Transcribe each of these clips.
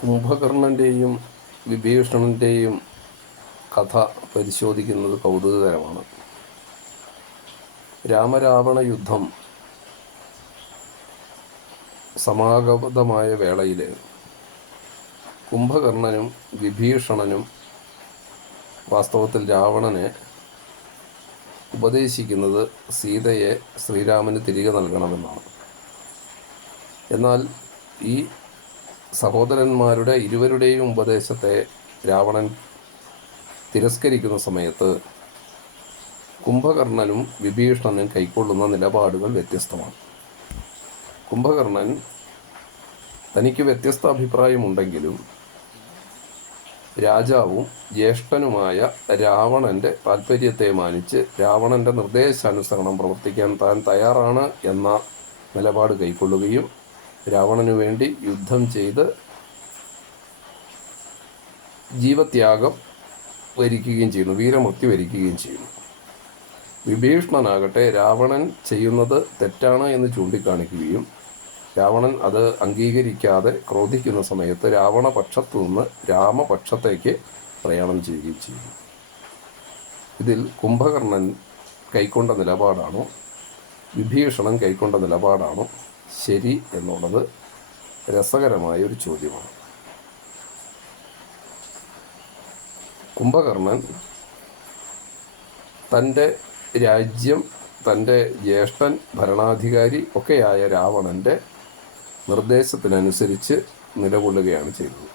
കുംഭകർണന്റെയും വിഭീഷണന്റെയും കഥ പരിശോധിക്കുന്നത് കൗതുകകരമാണ്. രാമരാവണ യുദ്ധം സമാഗതമായ വേളയിൽ കുംഭകർണനും വിഭീഷണനും വാസ്തവത്തിൽ രാവണനെ ഉപദേശിക്കുന്നത് സീതയെ ശ്രീരാമന് തിരികെ നൽകണമെന്നാണ്. എന്നാൽ ഈ സഹോദരന്മാരുടെ ഇരുവരുടെയും ഉപദേശത്തെ രാവണൻ തിരസ്കരിക്കുന്ന സമയത്ത് കുംഭകർണനും വിഭീഷണനും കൈക്കൊള്ളുന്ന നിലപാടുകൾ വ്യത്യസ്തമാണ്. കുംഭകർണൻ തനിക്ക് വ്യത്യസ്ത അഭിപ്രായമുണ്ടെങ്കിലും രാജാവും ജ്യേഷ്ഠനുമായ രാവണന്റെ താല്പര്യത്തെ മാനിച്ച് രാവണന്റെ നിർദ്ദേശാനുസരണം പ്രവർത്തിക്കാൻ താൻ തയ്യാറാണ് എന്ന നിലപാട് കൈക്കൊള്ളുകയും രാവണനു വേണ്ടി യുദ്ധം ചെയ്ത് ജീവത്യാഗം വരിക്കുകയും ചെയ്യുന്നു വീരമൃത്യു വരിക്കുകയും ചെയ്യുന്നു. വിഭീഷണനാകട്ടെ രാവണൻ ചെയ്യുന്നത് തെറ്റാണ് എന്ന് ചൂണ്ടിക്കാണിക്കുകയും രാവണൻ അത് അംഗീകരിക്കാതെ ക്രോധിക്കുന്ന സമയത്ത് രാവണപക്ഷത്തു നിന്ന് രാമപക്ഷത്തേക്ക് പ്രയാണം ചെയ്യുകയും ചെയ്യുന്നു. ഇതിൽ കുംഭകർണൻ കൈക്കൊണ്ട നിലപാടാണോ? വിഭീഷണൻ കൈക്കൊണ്ട നിലപാടാണോ? ശരി എന്നുള്ളത് രസകരമായ ഒരു ചോദ്യമാണ്. കുംഭകർണൻ തന്റെ രാജ്യം തന്റെ ജ്യേഷ്ഠൻ ഭരണാധികാരി ഒക്കെയായ രാവണന്റെ നിർദ്ദേശത്തിനനുസരിച്ച് നിലകൊള്ളുകയാണ് ചെയ്തത്.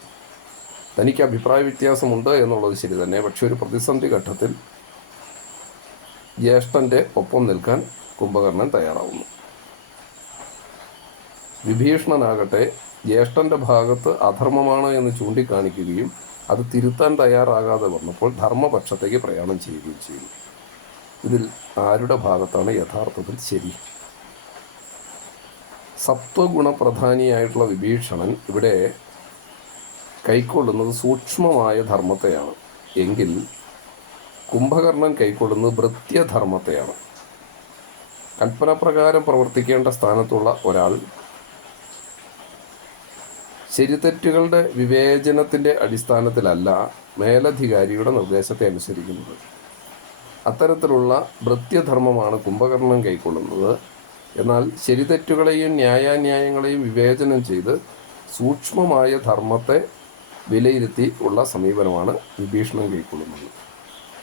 തനിക്ക് അഭിപ്രായ വ്യത്യാസമുണ്ട് എന്നുള്ളത് ശരി തന്നെ. പക്ഷെ ഒരു പ്രതിസന്ധി ഘട്ടത്തിൽ ജ്യേഷ്ഠന്റെ ഒപ്പം നിൽക്കാൻ കുംഭകർണൻ തയ്യാറാവുന്നു. വിഭീഷണനാകട്ടെ ജ്യേഷ്ഠന്റെ ഭാഗത്ത് അധർമ്മമാണ് എന്ന് ചൂണ്ടിക്കാണിക്കുകയും അത് തിരുത്താൻ തയ്യാറാകാതെ വന്നപ്പോൾ ധർമ്മപക്ഷത്തേക്ക് പ്രയാണം ചെയ്യുകയും ചെയ്യുന്നു ഇതിൽ ആരുടെ ഭാഗത്താണ് യഥാർത്ഥത്തിൽ ശരി? സത്വഗുണപ്രധാനിയായിട്ടുള്ള വിഭീഷണൻ ഇവിടെ കൈക്കൊള്ളുന്നത് സൂക്ഷ്മമായ ധർമ്മത്തെയാണ്. എങ്കിൽ കുംഭകർണൻ കൈക്കൊള്ളുന്നത് വൃത്യധർമ്മത്തെയാണ് കൽപ്പനപ്രകാരം പ്രവർത്തിക്കേണ്ട സ്ഥാനത്തുള്ള ഒരാൾ ശരിതെറ്റുകളുടെ വിവേചനത്തിന്റെ അടിസ്ഥാനത്തിലല്ല മേലധികാരിയുടെ നിർദ്ദേശത്തെ അനുസരിക്കുന്നത്. അത്തരത്തിലുള്ള ഭൃത്യധർമ്മമാണ് കുംഭകർണം കൈക്കൊള്ളുന്നത്. എന്നാൽ ശരിതെറ്റുകളെയും ന്യായാന്യായങ്ങളെയും വിവേചനം ചെയ്ത് സൂക്ഷ്മമായ ധർമ്മത്തെ വിലയിരുത്തി ഉള്ള സമീപനമാണ് വിഭീഷണം കൈക്കൊള്ളുന്നത്.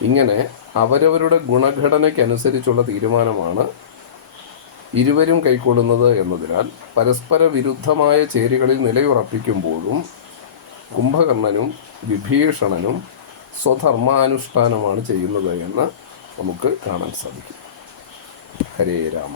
ഇങ്ങനെ അവരവരുടെ ഗുണഘടനയ്ക്കനുസരിച്ചുള്ള തീരുമാനമാണ് ഇരുവരും കൈക്കൊള്ളുന്നത് എന്നതിനാൽ പരസ്പര വിരുദ്ധമായ ചേരികളിൽ നിലയുറപ്പിക്കുമ്പോഴും കുംഭകർണനും വിഭീഷണനും സ്വധർമാനുഷ്ഠാനമാണ് ചെയ്യുന്നത് എന്ന് നമുക്ക് കാണാൻ സാധിക്കും. ഹരേ രാമ.